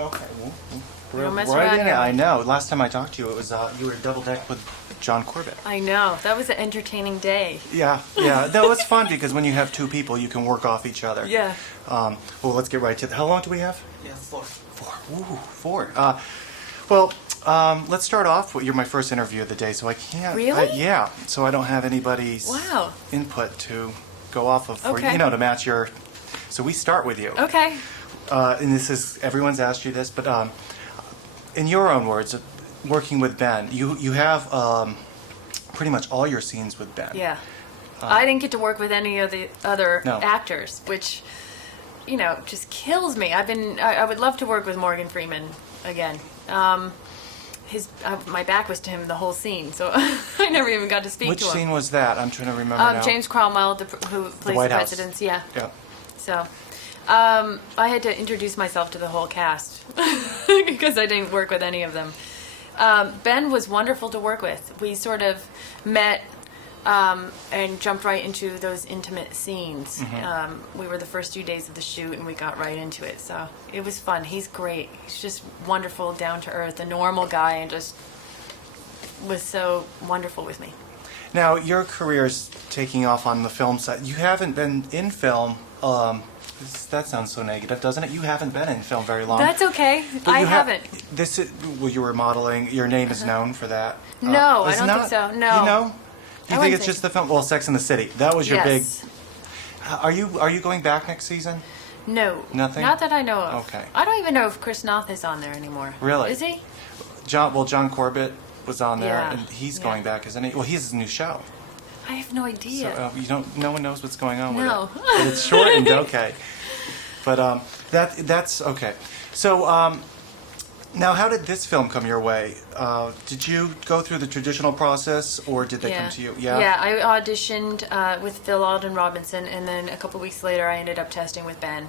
Okay. We don't mess right around in it. here. I know. Last time I talked to you, it was you were double decked with John Corbett. I know. That was an entertaining day. Yeah. No, it's fun because when you have two people, you can work off each other. Yeah. Well, let's get right to it. How long do we have? Yeah, 4. 4. Ooh, 4. Let's start off with you're my first interview of the day, so I can't. Really? Yeah. So I don't have anybody's input to go off of for to match your. So we start with you. Okay. And this is everyone's asked you this, but in your own words, working with Ben, you have pretty much all your scenes with Ben. Yeah. I didn't get to work with any of the other actors, which, just kills me. I would love to work with Morgan Freeman again. My back was to him the whole scene, so I never even got to speak to him. Which scene was that? I'm trying to remember now. James Cromwell, who plays the president. Yeah. So, I had to introduce myself to the whole cast because I didn't work with any of them. Ben was wonderful to work with. We sort of met and jumped right into those intimate scenes. Mm-hmm. We were the first few days of the shoot, and we got right into it. So it was fun. He's great. He's just wonderful, down to earth, a normal guy, and just was so wonderful with me. Now, your career's taking off on the film side. You haven't been in film. That sounds so negative, doesn't it? You haven't been in film very long. That's okay. I haven't. You were modeling. Your name is known for that. No, I don't think so. No. You know? You think it's just the film? Well, Sex and the City. That was your big. Are you going back next season? No. Nothing? Not that I know of. Okay. I don't even know if Chris Noth is on there anymore. Really? Is he? John Corbett was on there, Yeah. and he's going back, isn't he? Well, he has his new show. I have no idea. So no one knows what's going on with No. it. But it's shortened, okay. But that's okay. So now, how did this film come your way? Did you go through the traditional process, or did they come to you? Yeah, I auditioned with Phil Alden Robinson, and then a couple weeks later, I ended up testing with Ben,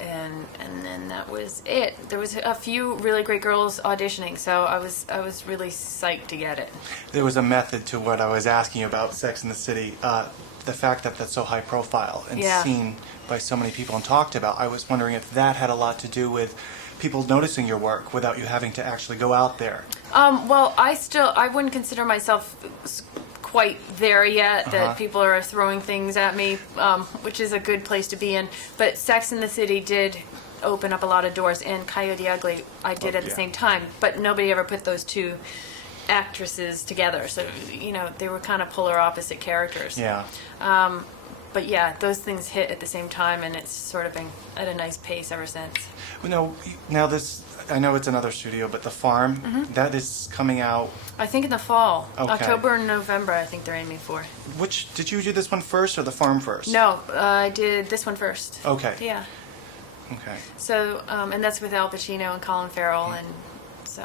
and then that was it. There was a few really great girls auditioning, so I was really psyched to get it. There was a method to what I was asking you about Sex and the City. The fact that that's so high profile and seen by so many people and talked about. I was wondering if that had a lot to do with people noticing your work without you having to actually go out there. Well, I wouldn't consider myself quite there yet, that people are throwing things at me, which is a good place to be in. But Sex and the City did open up a lot of doors, and Coyote Ugly I did at the same time, but nobody ever put those two actresses together, so they were kind of polar opposite characters. But yeah, those things hit at the same time, and it's sort of been at a nice pace ever since. Now this, I know it's another studio, but The Farm, that is coming out. I think in the fall, Okay. October and November. I think they're aiming for. Which did you do this one first or The Farm first? No, I did this one first. Okay. Yeah. Okay. So, and that's with Al Pacino and Colin Farrell, and so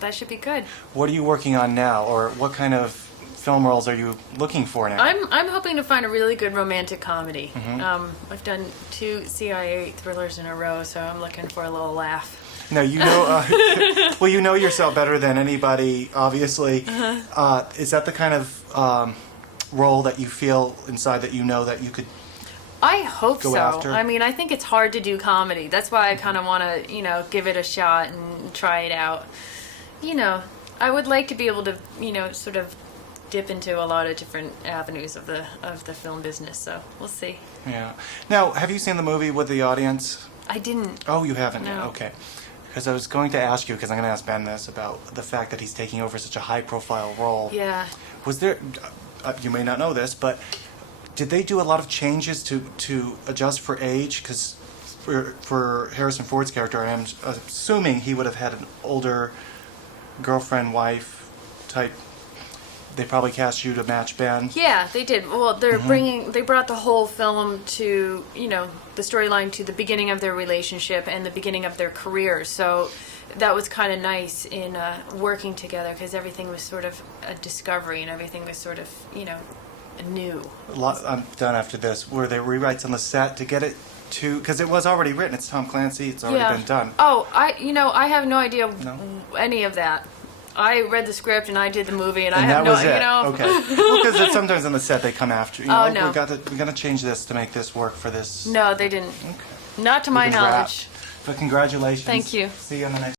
that should be good. What are you working on now, or what kind of film roles are you looking for now? I'm hoping to find a really good romantic comedy. I've done 2 CIA thrillers in a row, so I'm looking for a little laugh. Now well, you know yourself better than anybody, obviously. Is that the kind of role that you feel inside that you know that you could? I hope go so. after? I mean, I think it's hard to do comedy. That's why I kind of want to, give it a shot and try it out. I would like to be able to, sort of dip into a lot of different avenues of the film business. So we'll see. Yeah. Now, have you seen the movie with the audience? I didn't. Oh, you haven't? No. Okay. Because I was going to ask you, because I'm going to ask Ben this, about the fact that he's taking over such a high-profile role. Yeah. Was there, you may not know this, but did they do a lot of changes to adjust for age? Because for Harrison Ford's character, I am assuming he would have had an older girlfriend, wife type. They probably cast you to match Ben. Yeah, they did. Well, they brought the whole film to, the storyline to the beginning of their relationship and the beginning of their career. So that was kind of nice in working together, because everything was sort of a discovery and everything was sort of, new. I'm done after this. Were there rewrites on the set to get it to? Because it was already written. It's Tom Clancy. It's already been done. Oh, I have no idea any of that. I read the script and I did the movie, and I have no, Okay. Well, because sometimes on the set they come after. Oh, no. We're gonna change this to make this work for this. No, they didn't. Okay. Not to my knowledge. But congratulations. Thank you. See you on the next